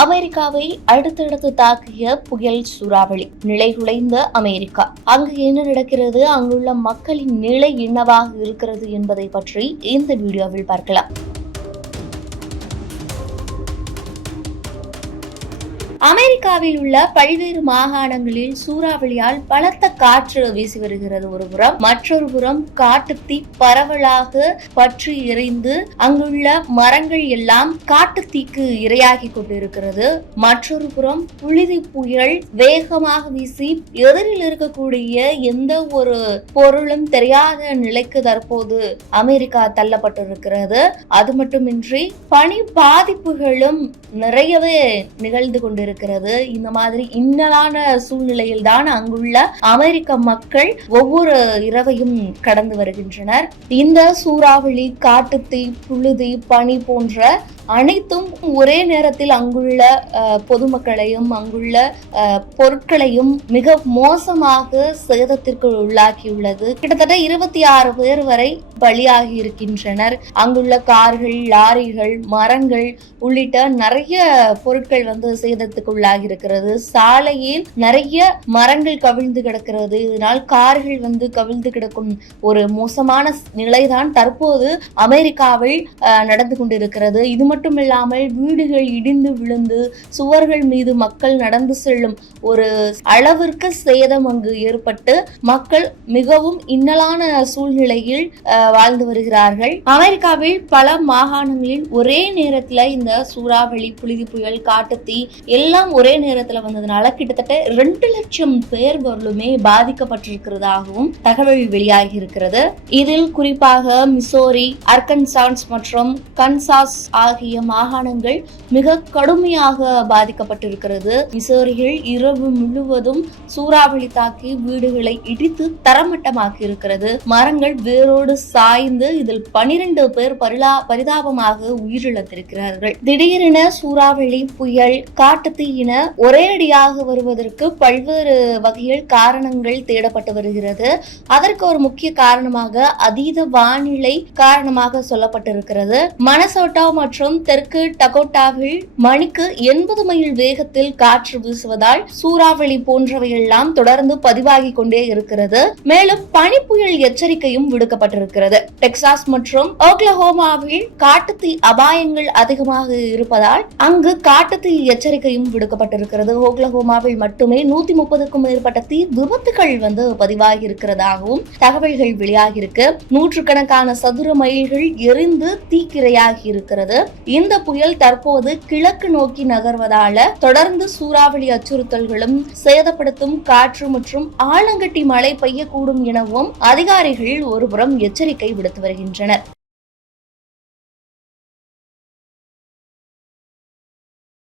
அமெரிக்காவை அடுத்தடுத்து தாக்கிய புயல் சூறாவளி. நிலைகுலைந்த அமெரிக்கா. அங்கு என்ன நடக்கிறது? அங்குள்ள மக்களின் நிலை என்னவாக இருக்கிறது என்பதை பற்றி இந்த வீடியோவில் பார்க்கலாம். அமெரிக்காவில் உள்ள பல்வேறு மாகாணங்களில் சூறாவளியால் பலத்த காற்று வீசி வருகிறது. ஒரு புறம் மற்றொரு புறம் காட்டுத்தீ பரவலாக பற்றி எரிந்து அங்குள்ள மரங்கள் எல்லாம் காட்டுத்தீக்கு இரையாகி கொண்டிருக்கிறது. மற்றொரு புறம் புழுதி புயல் வேகமாக வீசி எதிரில் இருக்கக்கூடிய எந்த ஒரு பொருளும் தெரியாத நிலைக்கு தற்போது அமெரிக்கா தள்ளப்பட்டிருக்கிறது. அது மட்டுமின்றி பனி பாதிப்புகளும் நிறையவே நிகழ்ந்து கொண்டிருக்கிறது. இந்த மாதிரி இன்னலான சூழ்நிலையில் தான் அங்குள்ள அமெரிக்க மக்கள் ஒவ்வொரு இரவையும் கடந்து வருகின்றனர். இந்த சூறாவளி காட்டுத்தீ புழுதி பனி போன்ற அனைத்தும் ஒரே நேரத்தில் அங்குள்ள பொதுமக்களையும் அங்குள்ள பொருட்களையும் மிக மோசமாக சேதத்திற்கு உள்ளாக்கியுள்ளது. கிட்டத்தட்ட இருபத்தி ஆறு பேர் வரை பலியாகி இருக்கின்றனர். அங்குள்ள கார்கள் லாரிகள் மரங்கள் உள்ளிட்ட நிறைய பொருட்கள் வந்து சேதத்திற்கு உள்ளாகி இருக்கிறது. சாலையில் நிறைய மரங்கள் கவிழ்ந்து கிடக்கிறது. இதனால் கார்கள் வந்து கவிழ்ந்து கிடக்கும் ஒரு மோசமான நிலைதான் தற்போது அமெரிக்காவில் நடந்து கொண்டிருக்கிறது. இது மட்டும் இல்லாமல் வீடுகள் இடிந்து விழுந்து சுவர்கள் மீது மக்கள் நடந்து செல்லும் ஒரு அளவிற்கு சேதம் அங்கு ஏற்பட்டு மக்கள் மிகவும் இன்னலான சூழ்நிலையில் அஹ், வாழ்ந்து வருகிறார்கள். அமெரிக்காவில் பல மாகாணங்களில் ஒரே நேரத்தில் இந்த சூறாவளி புழுதி புயல் காட்டுத்தீ எல்லாம் ஒரே நேரத்துல வந்ததுனால கிட்டத்தட்ட ரெண்டு லட்சம் பேர் பாதிக்கப்பட்டிருக்கிறதாகவும் தகவல் வெளியாகி இருக்கிறது. இதில் குறிப்பாக மிசோரி அர்கன்சான்ஸ் மற்றும் கன்சாஸ் ஆகிய மாகாணங்கள் மிக கடுமையாக பாதிக்கப்பட்டிருக்கிறது. மிசோரியில் இரவு முழுவதும் சூறாவளி தாக்கி வீடுகளை இடித்து தரமட்டமாக்கி இருக்கிறது மரங்கள் வேரோடு சாய்ந்து இதில் பனிரெண்டு பேர் பரிலா பரிதாபமாக உயிரிழந்திருக்கிறார்கள். திடீரென சூறாவளி புயல் காட்டு என ஒரே அடியாக வருவதற்கு பல்வேறு வகையில் காரணங்கள் தேடப்பட்டு வருகிறது. அதற்கு ஒரு முக்கிய காரணமாக அதீத வானிலை காரணமாக சொல்லப்பட்டிருக்கிறது. மனசோட்டா மற்றும் தெற்கு டகோட்டாவில் மணிக்கு எண்பது மைல் வேகத்தில் காற்று வீசுவதால் சூறாவளி போன்றவையெல்லாம் தொடர்ந்து பதிவாகி கொண்டே இருக்கிறது. மேலும் பனிப்புயல் எச்சரிக்கையும் விடுக்கப்பட்டிருக்கிறது. டெக்சாஸ் மற்றும் ஓக்லஹோமாவில் காட்டுத்தீ அபாயங்கள் அதிகமாக இருப்பதால் அங்கு காட்டுத்தீ எச்சரிக்கையும் விடுக்கப்பட்டிருக்கிறது. ஓக்லஹோமாவில் மட்டுமே நூத்தி முப்பதுக்கும் மேற்பட்ட தீ விபத்துகள் வந்து பதிவாகி இருக்கிறதாகவும் தகவல்கள் வெளியாகியிருக்கு. நூற்றுக்கணக்கான சதுர மைல்கள் எரிந்து தீக்கிரையாகி இருக்கிறது இந்த புயல் தற்போது கிழக்கு நோக்கி நகர்வதால தொடர்ந்து சூறாவளி அச்சுறுத்தல்களும் சேதப்படுத்தும் காற்று மற்றும் ஆலங்கட்டி மழை பெய்யக்கூடும் எனவும் அதிகாரிகள் ஒருபுறம் எச்சரிக்கை விடுத்து வருகின்றனர்.